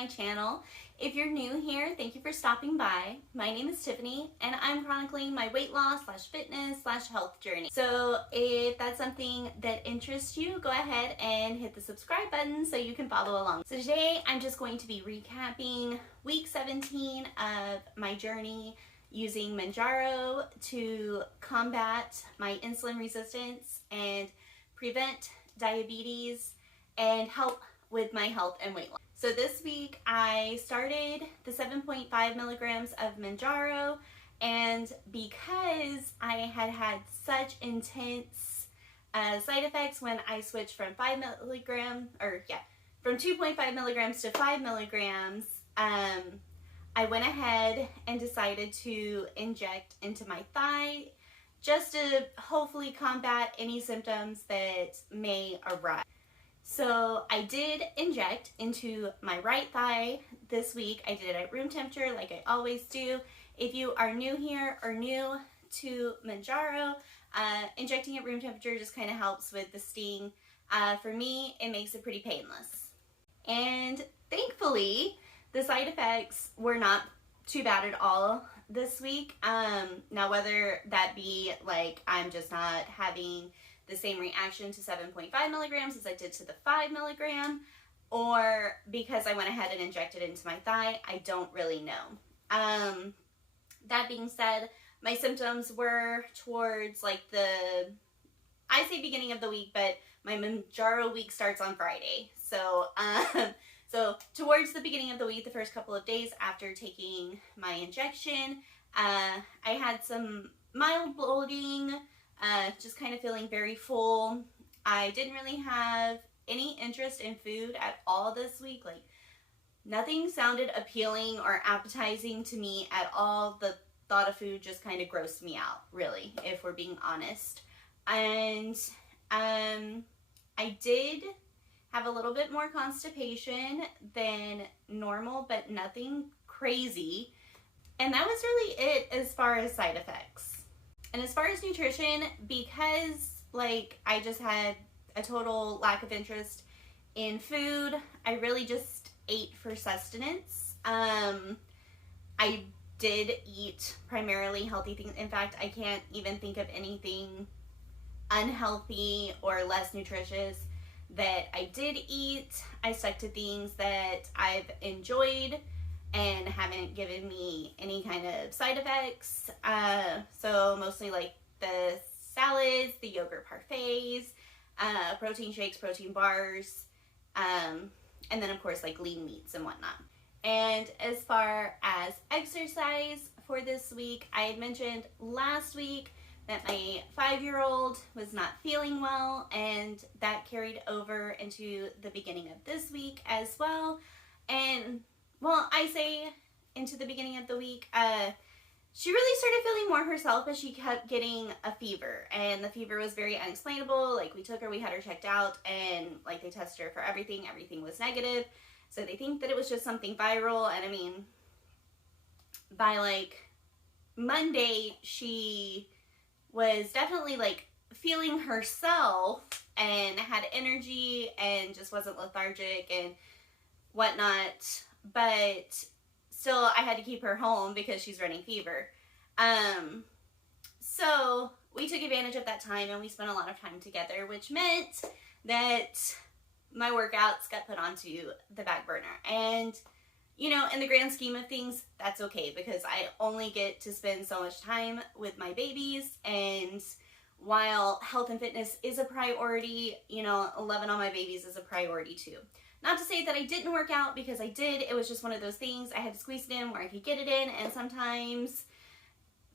my channel. If you're new here, thank you for stopping by. My name is Tiffany and I'm chronicling my weight loss / fitness / health journey. So if that's something that interests you, go ahead and hit the subscribe button so you can follow along. So today I'm just going to be recapping week 17 of my journey using Mounjaro to combat my insulin resistance and prevent diabetes and help with my health and weight loss. So this week I started the 7.5 milligrams of Mounjaro, and because I had such intense side effects when I switched from 2.5 milligrams to 5 milligrams, I went ahead and decided to inject into my thigh just to hopefully combat any symptoms that may arise. So I did inject into my right thigh this week. I did it at room temperature like I always do. If you are new here or new to Mounjaro, injecting at room temperature just kind of helps with the sting. For me, it makes it pretty painless. And thankfully, the side effects were not too bad at all this week. Now whether that be like I'm just not having the same reaction to 7.5 milligrams as I did to the 5 milligram, or because I went ahead and injected into my thigh, I don't really know. That being said, my symptoms were towards like I say beginning of the week, but my Mounjaro week starts on Friday. So towards the beginning of the week, the first couple of days after taking my injection, I had some mild bloating, just kind of feeling very full. I didn't really have any interest in food at all this week. Like, nothing sounded appealing or appetizing to me at all. The thought of food just kind of grossed me out, really, if we're being honest. And I did have a little bit more constipation than normal, but nothing crazy. And that was really it as far as side effects. And as far as nutrition, because like I just had a total lack of interest in food, I really just ate for sustenance. I did eat primarily healthy things. In fact, I can't even think of anything unhealthy or less nutritious that I did eat. I stuck to things that I've enjoyed and haven't given me any kind of side effects. So mostly like the salads, the yogurt parfaits, protein shakes, protein bars, and then of course like lean meats and whatnot. And as far as exercise for this week, I had mentioned last week that my 5-year-old was not feeling well, and that carried over into the beginning of this week as well. And well, I say into the beginning of the week, she really started feeling more herself as she kept getting a fever, and the fever was very unexplainable. Like, we took her, we had her checked out, and like they tested her for everything was negative. So they think that it was just something viral. And I mean, by like Monday, she was definitely like feeling herself and had energy and just wasn't lethargic and whatnot. But still, I had to keep her home because she's running fever. So we took advantage of that time and we spent a lot of time together, which meant that my workouts got put onto the back burner. And, you know, in the grand scheme of things, that's okay because I only get to spend so much time with my babies. And while health and fitness is a priority, you know, loving on my babies is a priority too. Not to say that I didn't work out, because I did. It was just one of those things. I had to squeeze it in where I could get it in, and sometimes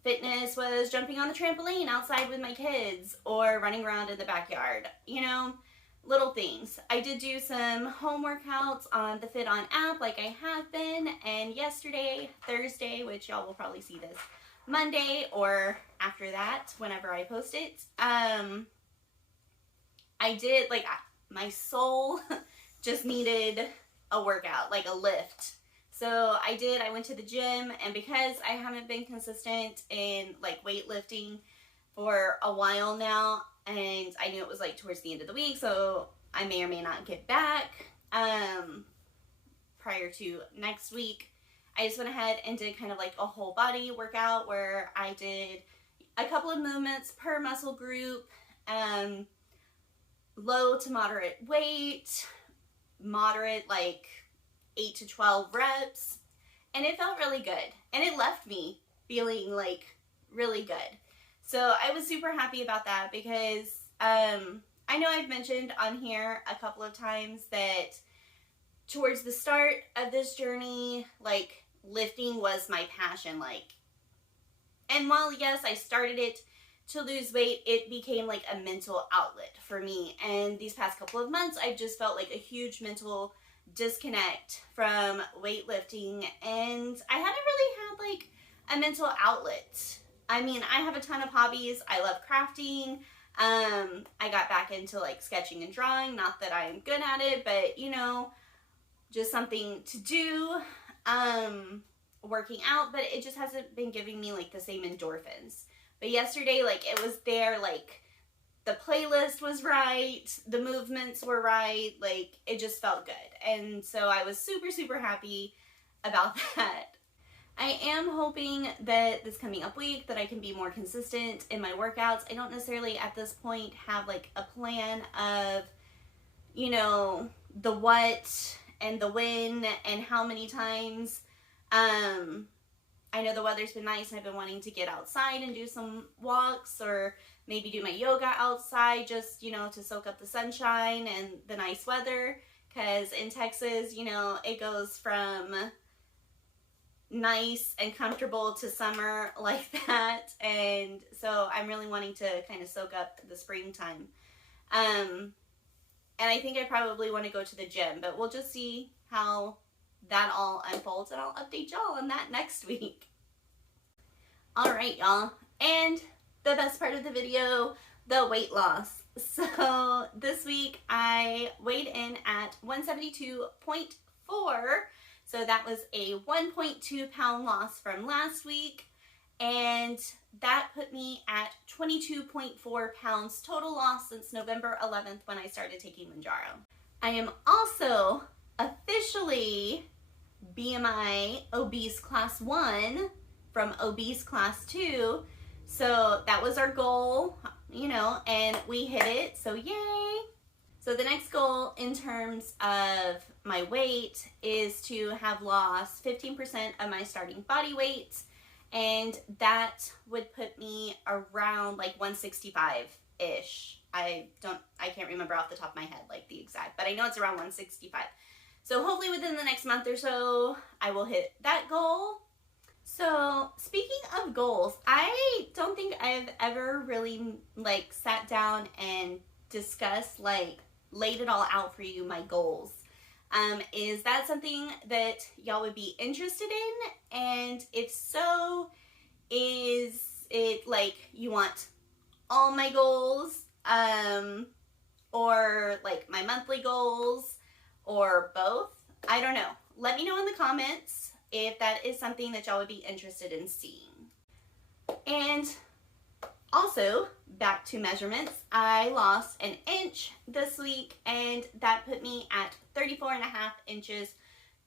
fitness was jumping on the trampoline outside with my kids or running around in the backyard. You know, little things. I did do some home workouts on the Fit On app like I have been, and yesterday, Thursday, which y'all will probably see this Monday or after that whenever I post it, I did, like, my soul just needed a workout, like a lift. So I went to the gym, and because I haven't been consistent in like weightlifting for a while now, and I knew it was like towards the end of the week, so I may or may not get back. prior to next week, I just went ahead and did kind of like a whole body workout where I did a couple of movements per muscle group, low to moderate weight, moderate like 8 to 12 reps, and it felt really good, and it left me feeling like really good. So I was super happy about that because I know I've mentioned on here a couple of times that towards the start of this journey, like, lifting was my passion, like, and while yes, I started it to lose weight, it became like a mental outlet for me. And these past couple of months, I've just felt like a huge mental disconnect from weightlifting, and I haven't really had like a mental outlet. I mean, I have a ton of hobbies. I love crafting. I got back into like sketching and drawing. Not that I am good at it, but you know, just something to do. Working out, but it just hasn't been giving me like the same endorphins. But yesterday, like, it was there, like, the playlist was right, the movements were right, like, it just felt good. And so I was super, super happy about that. I am hoping that this coming up week that I can be more consistent in my workouts. I don't necessarily at this point have like a plan of, you know, the what and the when and how many times. I know the weather's been nice and I've been wanting to get outside and do some walks or maybe do my yoga outside just, you know, to soak up the sunshine and the nice weather, because in Texas, you know, it goes from nice and comfortable to summer like that, and so I'm really wanting to kind of soak up the springtime. And I think I probably want to go to the gym, but we'll just see how that all unfolds, and I'll update y'all on that next week. Alright, y'all, and the best part of the video, the weight loss. So this week I weighed in at 172.4, so that was a 1.2 pound loss from last week, and that put me at 22.4 pounds total loss since November 11th when I started taking Mounjaro. I am also officially BMI obese class 1 from obese class 2, so that was our goal, you know, and we hit it, so yay. So the next goal in terms of my weight is to have lost 15% of my starting body weight, and that would put me around like 165-ish. I can't remember off the top of my head like the exact, but I know it's around 165. So hopefully within the next month or so, I will hit that goal. So speaking of goals, I don't think I've ever really like sat down and discussed, like, laid it all out for you, my goals. Is that something that y'all would be interested in? And if so, is it like you want all my goals, or like my monthly goals, or both? I don't know. Let me know in the comments if that is something that y'all would be interested in seeing. And also, back to measurements, I lost an inch this week, and that put me at 34.5 inches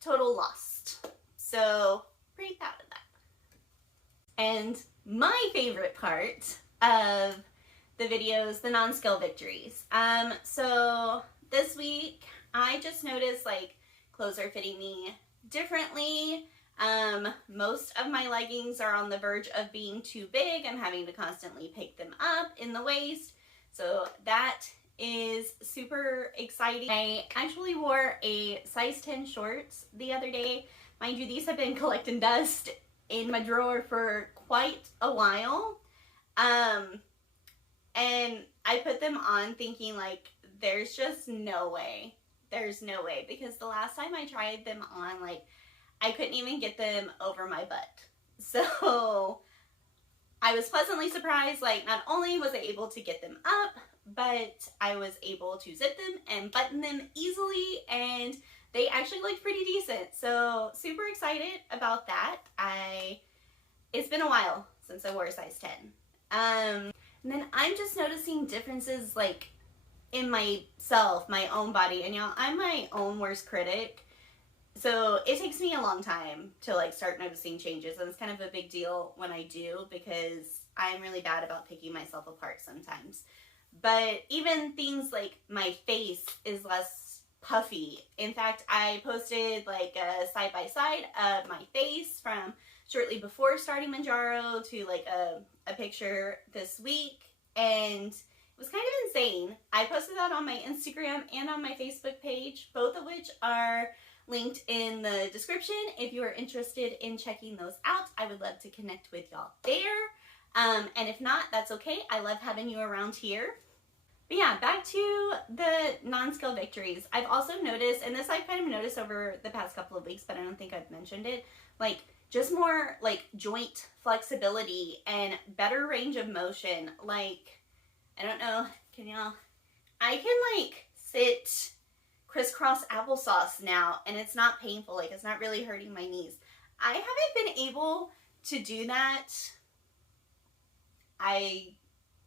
total lost. So, pretty proud of that. And my favorite part of the videos, the NonSkill Victories. So this week, I just noticed like clothes are fitting me differently. Most of my leggings are on the verge of being too big. I'm having to constantly pick them up in the waist. So that is super exciting. I actually wore a size 10 shorts the other day. Mind you, these have been collecting dust in my drawer for quite a while. And I put them on thinking like, there's just no way. There's no way, because the last time I tried them on, like, I couldn't even get them over my butt. So I was pleasantly surprised, like, not only was I able to get them up, but I was able to zip them and button them easily, and they actually looked pretty decent. So super excited about that. It's been a while since I wore a size 10. And then I'm just noticing differences, like, in myself, my own body. And y'all, I'm my own worst critic. So it takes me a long time to like start noticing changes, and it's kind of a big deal when I do because I'm really bad about picking myself apart sometimes. But even things like my face is less puffy. In fact, I posted like a side-by-side of my face from shortly before starting Mounjaro to like a picture this week, and it was kind of insane. I posted that on my Instagram and on my Facebook page, both of which are linked in the description. If you are interested in checking those out, I would love to connect with y'all there. And if not, that's okay. I love having you around here. But yeah, back to the non-skill victories. I've also noticed, and this I've kind of noticed over the past couple of weeks, but I don't think I've mentioned it, like just more like joint flexibility and better range of motion. Like, I don't know, can y'all, I can like sit crisscross applesauce now and it's not painful. Like, it's not really hurting my knees. I haven't been able to do that. I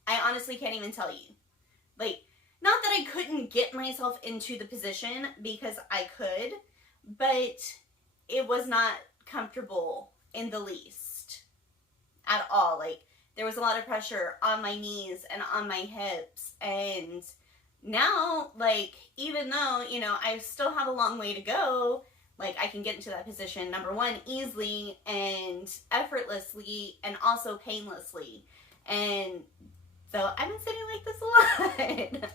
honestly can't even tell you. Like, not that I couldn't get myself into the position, because I could, but it was not comfortable in the least at all. Like, there was a lot of pressure on my knees and on my hips, and now, like, even though, you know, I still have a long way to go, like, I can get into that position, number one, easily and effortlessly and also painlessly. And so I've been sitting like this a lot.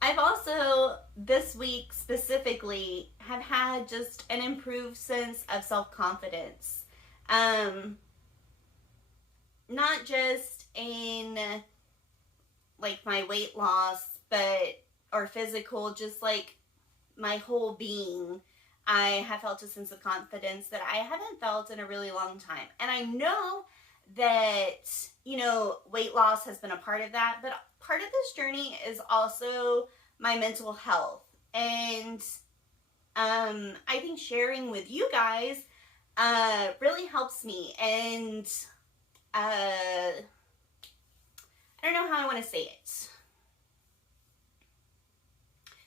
I've also, this week specifically, have had just an improved sense of self-confidence. Not just in like my weight loss, or physical, just like my whole being. I have felt a sense of confidence that I haven't felt in a really long time. And I know that, you know, weight loss has been a part of that, but part of this journey is also my mental health. And I think sharing with you guys really helps me. And I don't know how I want to say it.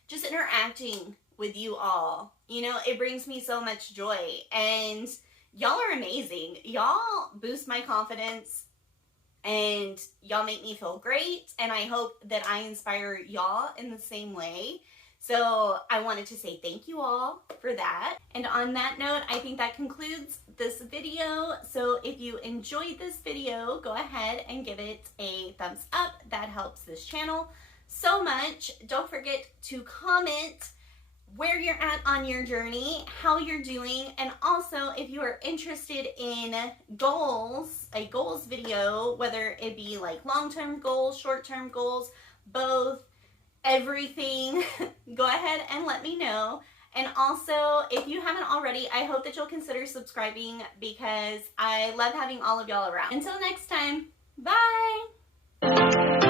Just interacting with you all, you know, it brings me so much joy, and y'all are amazing. Y'all boost my confidence, and y'all make me feel great, and I hope that I inspire y'all in the same way. So I wanted to say thank you all for that. And on that note, I think that concludes this video. So if you enjoyed this video, go ahead and give it a thumbs up. That helps this channel so much. Don't forget to comment where you're at on your journey, how you're doing, and also if you are interested in goals, a goals video, whether it be like long-term goals, short-term goals, both, everything, go ahead and let me know. And also, if you haven't already, I hope that you'll consider subscribing, because I love having all of y'all around. Until next time, bye!